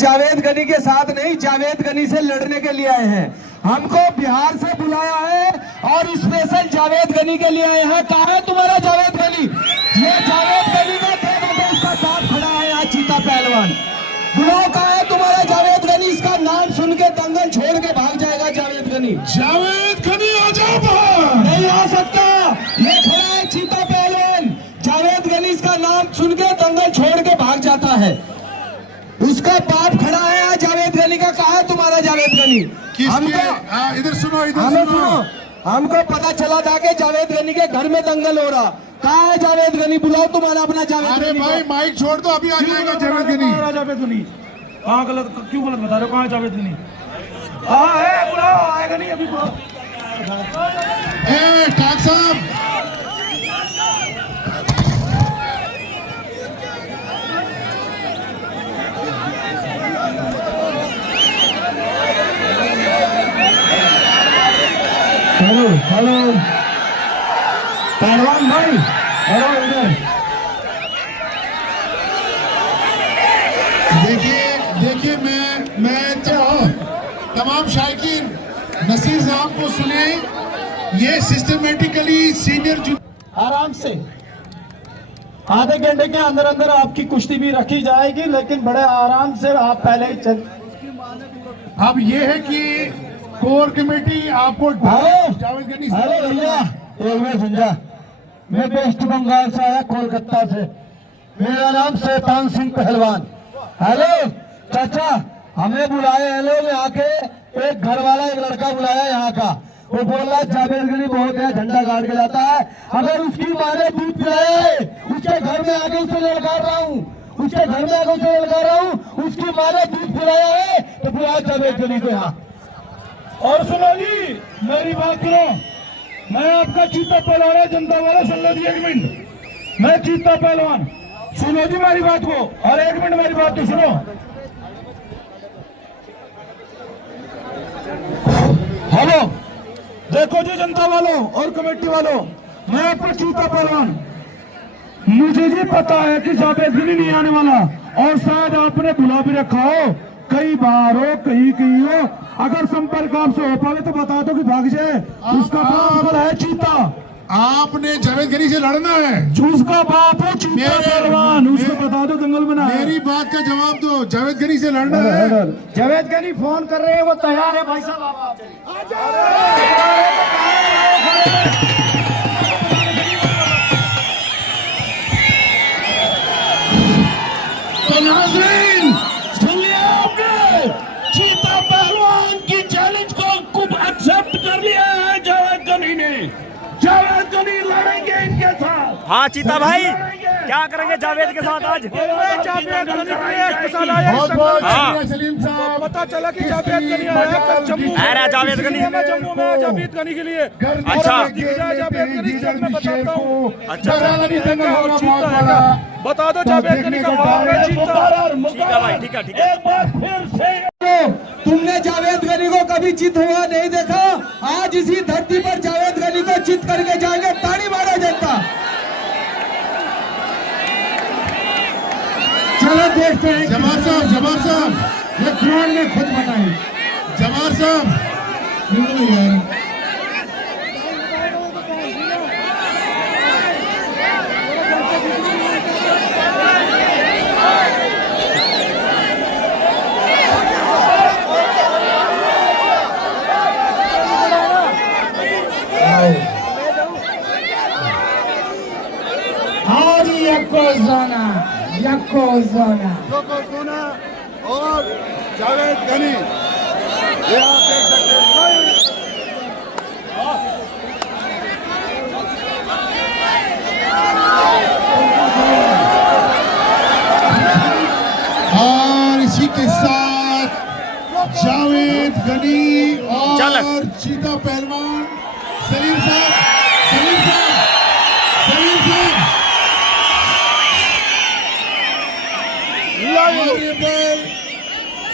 जावेद गनी के साथ नहीं, जावेद गनी से लड़ने के लिए आए हैं। हमको बिहार से बुलाया है और स्पेशल जावेद गनी के लिए आए हैं। कहाँ है तुम्हारा जावेद गनी? ये जावेद गनी का उसका बाप खड़ा है यहाँ, चीता पहलवान। बुलाओ, कहाँ है तुम्हारा जावेद गनी? इसका नाम सुन के दंगल छोड़ के भाग जाएगा जावेद गनी। जावेद गनी आ जाओ। नहीं आ सकता, ये खड़ा है चीता पहलवान। जावेद गनी इसका नाम सुन के दंगल छोड़ के भाग जाता है। उसका बाप खड़ा है जावेद गनी का। कहा है तुम्हारा जावेद गनी? हमको इधर सुनो, हमको पता चला था कि जावेद गनी के घर में दंगल हो रहा। कहा है जावेद गनी? बुलाओ तुम्हारा अपना जावेद गनी। अरे भाई माइक छोड़ दो, अभी आ जाएगा जावेद गनी। जावेद गनी कहाँ गलत, क्यों गलत बता रहे हो? कहाँ है जावेद गनी? हाँ है, बुलाओ, आएगा नहीं अभी। टाक साहब, हेलो हेलो पहलवान भाई, हेलो इधर देखिए मैं तमाम शायकीन नसीर साहब को सुने। ये सिस्टमेटिकली सीनियर आराम से आधे घंटे के अंदर अंदर आपकी कुश्ती भी रखी जाएगी, लेकिन बड़े आराम से आप पहले ही चल। अब ये है कि कोर कमेटी आपको जावेद गनी। अरे भैया एक मिनट समझा, मैं वेस्ट बंगाल से आया, कोलकाता से। मेरा नाम शैतान सिंह पहलवान। हेलो चाचा, हमें बुलाए हैं लोग यहाँ के। एक घर वाला एक लड़का बुलाया यहाँ का, वो बोल रहा है जावेद गनी बहुत है, झंडा गाड़ के जाता है। अगर उसकी माँ ने दूध पिलाया है, उसके घर में आके उसे ललकार रहा हूँ, उसके घर में आके उसे ललकार रहा हूँ। उसकी माँ ने दूध पिलाया है तो बुलाओ जावेद गनी को यहाँ। और सुनो जी, मेरी बात करो। मैं आपका चीता पहलवान है, जनता वाला। सुन लो जी एक मिनट, मैं चीता पहलवान। सुनो जी मेरी बात को, और एक मिनट मेरी बात तो सुनो। हेलो, देखो जी जनता वालों और कमेटी वालों, मैं आपका चीता पहलवान। मुझे जी पता है कि जावेद गनी नहीं आने वाला, और शायद आपने बुला भी रखा हो, कई बार हो, कहीं हो। अगर संपर्क आपसे हो पावे तो बता दो कि भाग जाए। उसका बाप है चीता। आपने जावेद गनी से लड़ना है। उसका बाप है चीता पहलवान, उसको बता दो दंगल बना। मेरी बात का जवाब दो, जावेद गनी से लड़ना है। जावेद गनी फोन कर रहे हैं, वो तैयार है भाई साहब। आप तो नाज़रीन, सुन लिया आपने, चीता पहलवान की चैलेंज को एक्सेप्ट कर लिया है जावेद गनी ने। जावेद गनी लड़ेंगे इनके साथ। हाँ चीता भाई, क्या करेंगे जावेद के साथ आज? पता चला कि जावेद गनी आया जम्मू में, जावेद गनी जम्मू में जावेद गनी के लिए। अच्छा जावेद गनी जब मैं बताता हूँ, अच्छा और चीता है, बता दो जावेद गनी का ठीक है भाई, ठीक है ठीक है। एक बार फिर से तुमने जावेद गनी को कभी चित हुआ नहीं देखा। आज इसी धरती पर जावेद गनी को चित करके जाएंगे। ताड़ी मारो जनता। चलो देखते हैं। जवाहर साहब, ये द्रोण ने खुद बताई। जवाहर साहब, यार आज आपको जाना Yokozuna. योकोजुना और जावेद गनी, ये आप देख सकते हैं। और इसी के साथ जावेद गनी और चीता पहलवान सलीम साहब, सलीम साहब, सलीम साहब,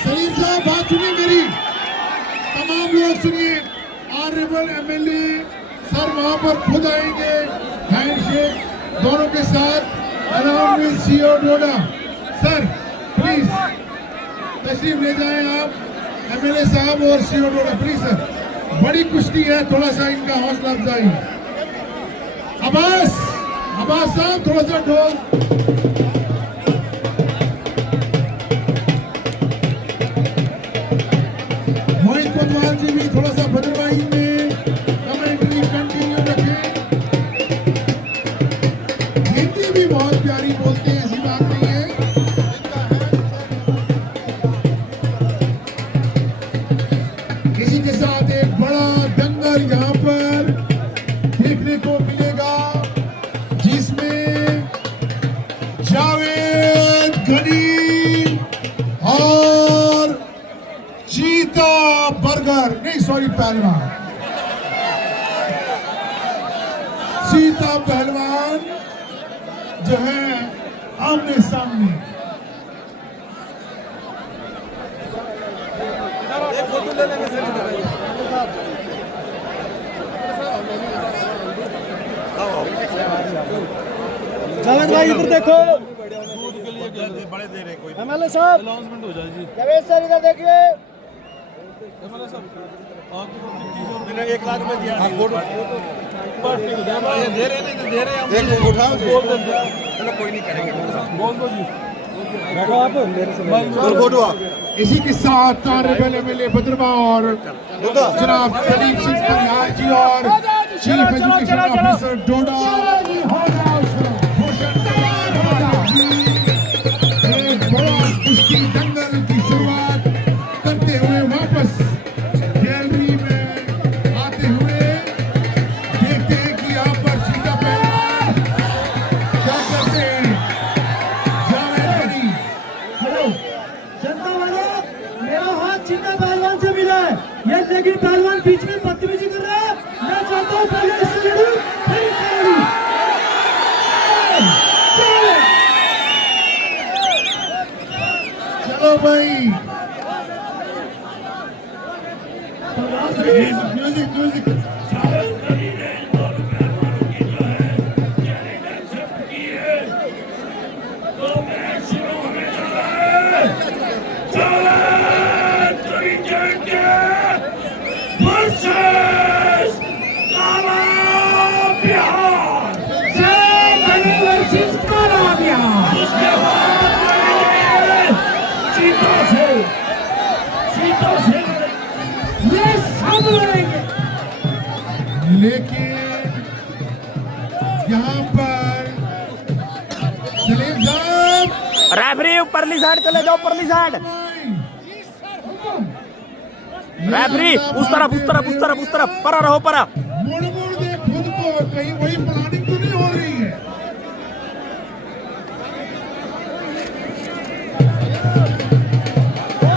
सलीम साहब बात सुनिए मेरी, तमाम लोग सुनिए। ऑनरेबल एमएलए सर वहां पर खुद आएंगे, हैंडशेक दोनों के साथ along with CO Doda. Sir please तशरीफ ले जाएं आप, एमएलए साहब और सीओ डोडा प्लीज। सर बड़ी कुश्ती है, थोड़ा सा इनका हौसला अफजाई। अब्बास, अब्बास साहब थोड़ा सा ढोल। कोतवाल जी भी थोड़ा सा भद्रवाही में कमेंट्री कंटिन्यू रखें। हिंदी भी बहुत प्यारी बोलते हैं, ऐसी बात नहीं है। इसी के साथ एक बड़ा दंगल यहाँ पर देखने को मिलेगा, जिसमें जावेद गनी और चीता बर्गर नहीं सॉरी पहलवान, चीता पहलवान जो है आमने सामने। जावेद भाई इधर देखो, एमएलए साहब अनाउंसमेंट हो जाए जी। जावेद सर इधर देखिए। मैंने 1 लाख में दिया। कोई नहीं करेंगे। इसी के साथ ऑनरेबल एमएलए भद्रमा और जनाब प्रदीप सिंह परिहार जी और चीफ एजुकेशन ऑफिसर डोडा एक बड़ा कुश्ती दंगल की शुरुआत करते हुए वापस गैलरी में आते हुए देखते हैं कि यहाँ पर चीता पहलवान क्या करते हैं। जावेद गनी, हेलो जनता वालों, मेरा हाथ चीता पहलवान से मिला है, ये लेकिन पहलवान बीच में बदतमीजी कर रहा है। मैं चाहता हूँ पहले इससे लड़ूं, फिर इससे लड़ूं। चलो भाई, म्यूजिक म्यूजिक। लेकिन यहाँ पर सलीम साहब रेफरी परली साइड चले जाओ, परली साइड। रेफरी उस तरफ उस तरफ उस तरफ उस तरफ, परा रहो परा। मुड़ मुड़ दे खुद को, कहीं वही प्लानिंग तो नहीं हो रही है।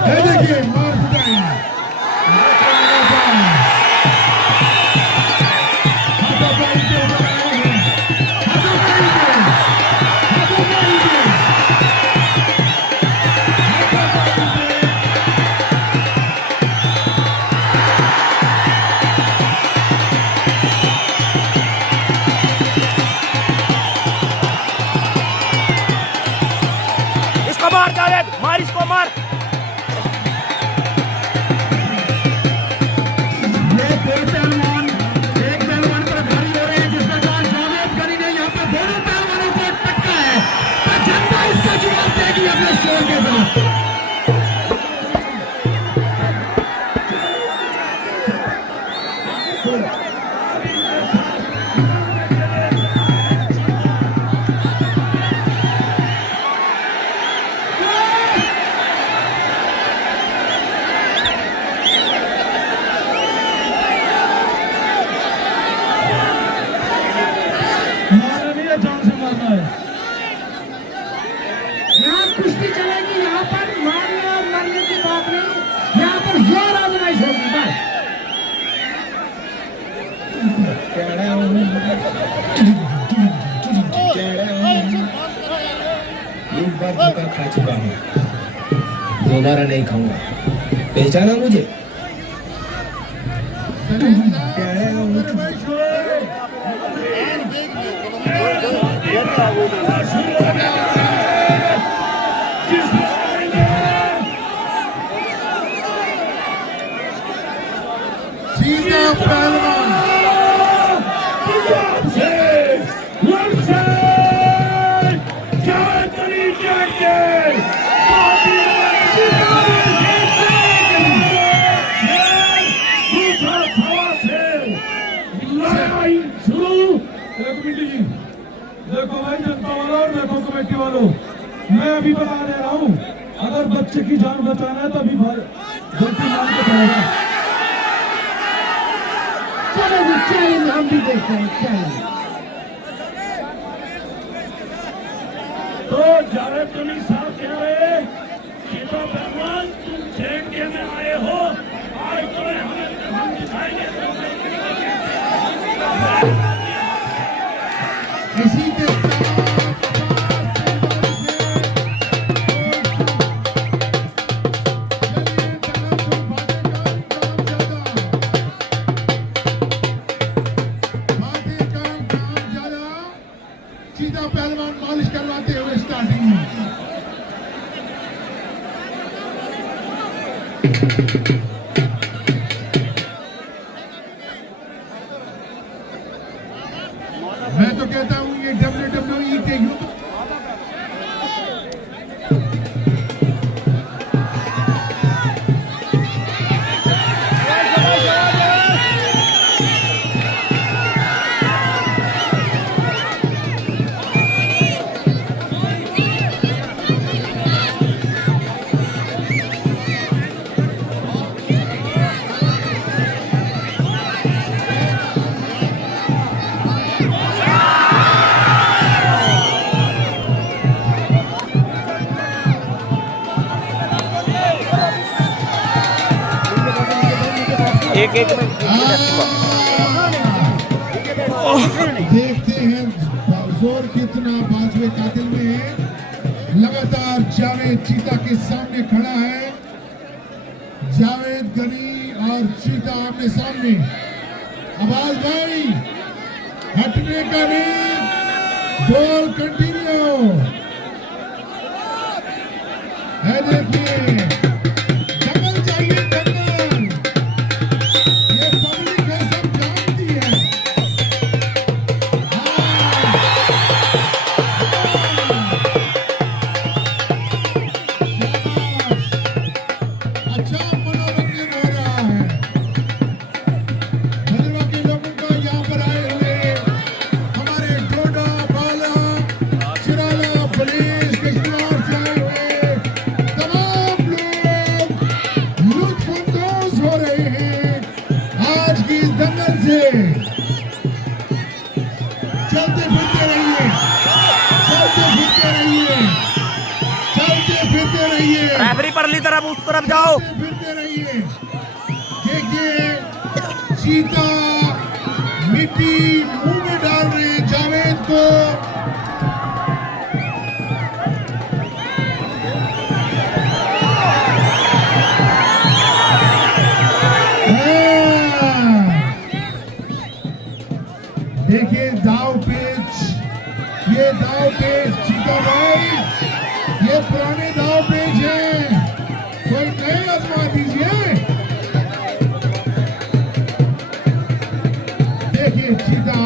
ये देखिए मार पिटाई। इसको मार जावेद, मार इसको मार। एक पहलवान पर भारी हो रहे हैं, जिसके साथ जावेद गनी ने यहाँ पे दोनों पहलवानों को टक्का है। तो जनता इसका जवाब देगी अपने शोर के साथ। एक बार धोखा खा चुका हूँ, दोबारा नहीं खाऊंगा। पहचाना मुझे? चीता पहलवान देखो भाई जनता वालों और देखो कमेटी वालों, मैं अभी बता दे रहा हूँ, अगर बच्चे की जान बचाना है तो अभी गलती मान के चलेगा। चलो जी चैलेंज हम भी देखते हैं चैलेंज। तो जावेद अली साहब कह रहे चीता पहलवान तुम जेके में आए हो, आज तुम्हें हम दिखाएंगे। इसी के साथ चीता पहलवान मालिश करवाते हुए स्टार्टिंग में मैं तो कहता हूँ ये WWE के युद्ध एक एक में देखते हैं जोर कितना पांचवें कातिल में है। लगातार जावेद चीता के सामने खड़ा है। जावेद गनी और चीता आमने सामने। आवाज भाई हटने का नहीं, गोल कंटिन्यू है। देखिए जंगल चाहिए, जंगल ये पब्लिक है, सब जानती है। अच्छा मनोरंजन हो रहा है। मलवा के लोगों का यहाँ पर आए हुए हमारे डोडा, बाला, चिराला, पुलिस, किश्तवाड़ से आए हुए तमाम लोग लुत्फानंदोज हो रहे हैं आज की इस दंगल से। चलते फिरते रहिए, चलते फिरते रहिए, चलते फिरते रहिए, रेफरी परली तरफ उस तरफ जाओ। फिरते रहिए। देखिए चीता मिट्टी मुंह में डाल रहे हैं जावेद को। देखिए दाव पेच, ये दाव पेच चीता भाई, ये पुराने दाव पेच हैं, कोई नए आजमा दीजिए। देखिए चीता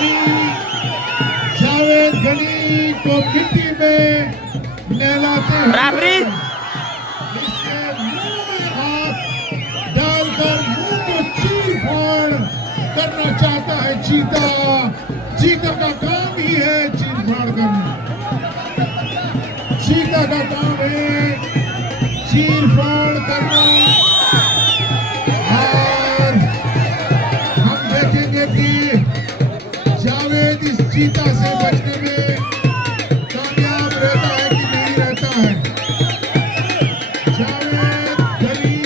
गनी, जावेद गनी को मिट्टी में नहलाते हैं। रेफरी इसके मुंह में हाथ डालकर मुंह को चीर फाड़ करना चाहता है चीता। चीता का काम ही है चीर फाड़ करना। चीता का काम है चीर फाड़ करना। और हम देखेंगे कि जावेद इस चीता से बचने में कामयाब रहता है कि नहीं रहता है। जावेद गनी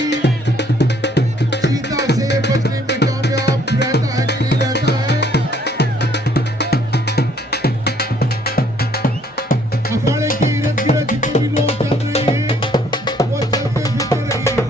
चीता से बचने में कामयाब रहता है कि नहीं रहता है। अखाड़े के इर्द गिर्द जितने भी लोग चल रहे हैं वो चलते फिरते रहिए।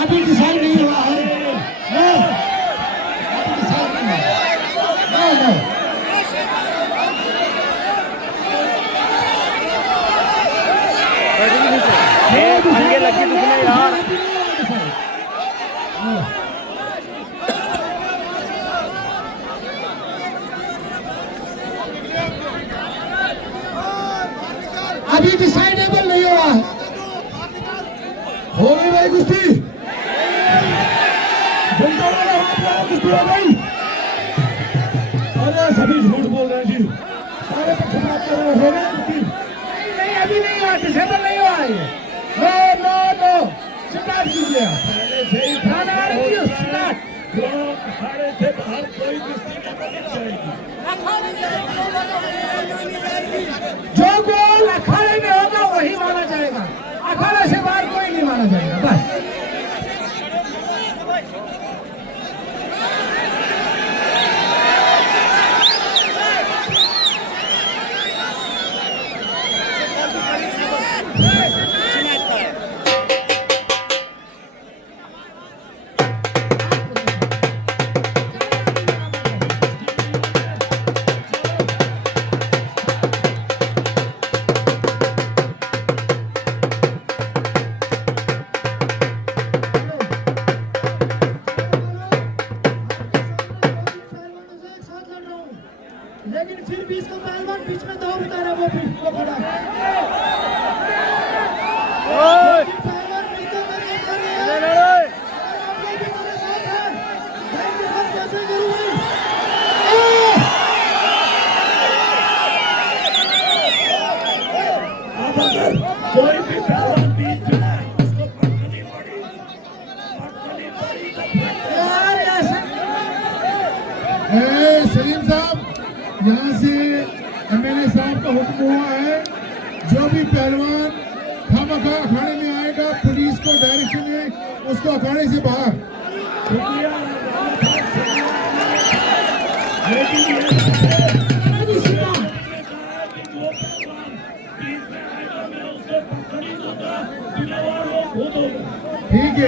अभी डिसाइड नहीं हुआ है। अभी डिसाइड नहीं हुआ। नो। आगे लगी दुखने यार। अभी डिसाइडेबल नहीं हुआ है। हो गई भाई कुश्ती। जनता वाला कुश्ती हो गई। अरे सभी झूठ बोल रहे हैं जी। सारे पक्षपात कर रहे हैं। हो गई कुश्ती। नहीं अभी नहीं हुआ। डिसेबल नहीं हुआ है। नो स्टार्ट कीजिए। पहले से ही खाना रखिए। स्टार्ट। अखाड़े से बाहर कोई कुश्ती नहीं जाएगी। जो गोल अखाड़े में होगा वही माना जाएगा। अखाड़े से बाहर कोई नहीं माना जाएगा। बस इसको अखाड़े से बाहर।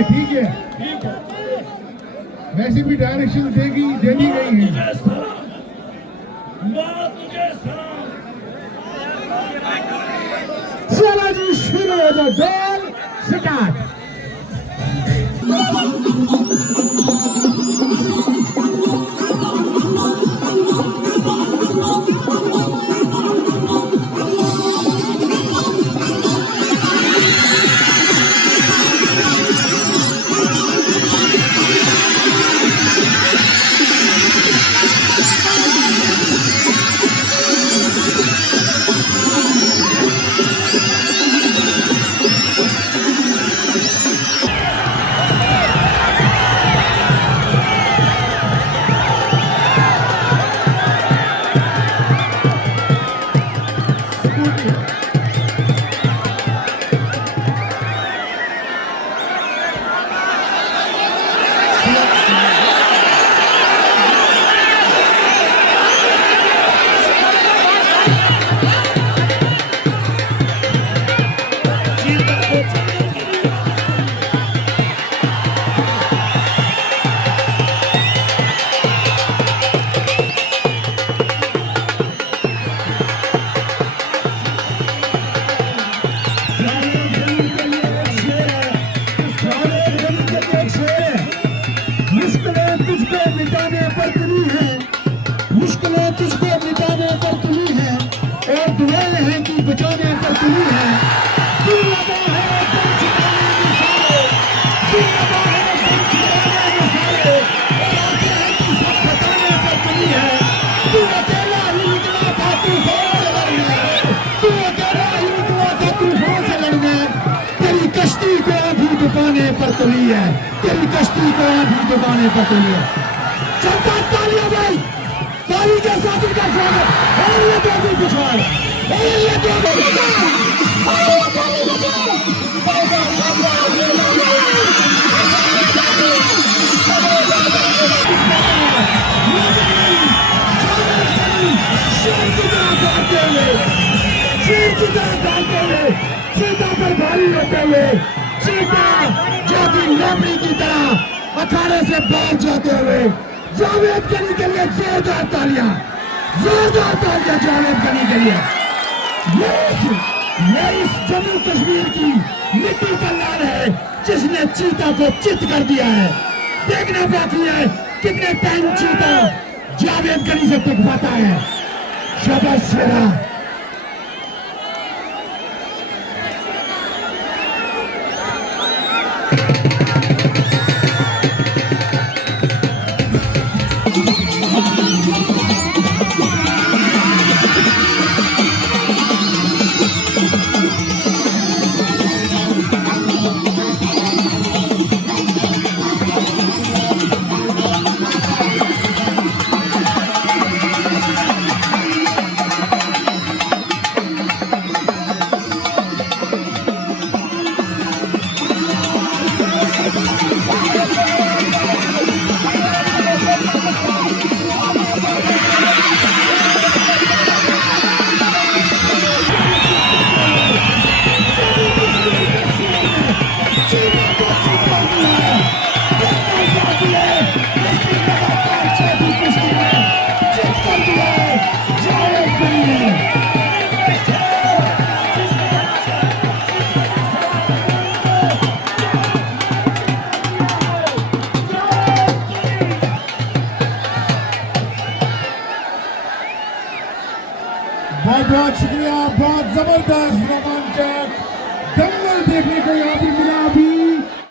ठीक है वैसे भी डायरेक्शन देनी गई है। चलो जी शुरू हो जाओ, जोर स्टार्ट। मुश्किलें तुझको मिटाने पर तुली है और दुआएं हैं कि बचाने पर तुली है। तू लगा है दम छुपाने निशाने, तू लगा है दम छुपाने निशाने, और आगे है कि सब बताने पर तुली है। तू अकेला ही निकला था तूफान से लड़ने, तू अकेला ही निकला था तूफान से लड़ने। तेरी कश्ती को आधी डुबाने पर तुली है, तेरी कश्ती को आधी डुबाने पर तुली है। चलता तालियां भाई, ताली के साथ इनका स्वागत। और ये देवी पिछवाड़, और ये देवी पिछवाड़, और ये देवी पिछवाड़। शेर की तरह दौड़ते हुए, शेर की तरह दौड़ते हुए, चीता पर भारी होते हुए, चीता जो कि लोमड़ी की तरह अखाड़े से बाहर जाते हुए, जावेद गनी के लिए जोरदार तालियां जावेद गनी के लिए। ये इस जम्मू कश्मीर की मिट्टी का लाल है जिसने चीता को चित कर दिया है। देखना बाकी है कितने टाइम चीता जावेद गनी से टिक पाता है। शाबाश शेरा।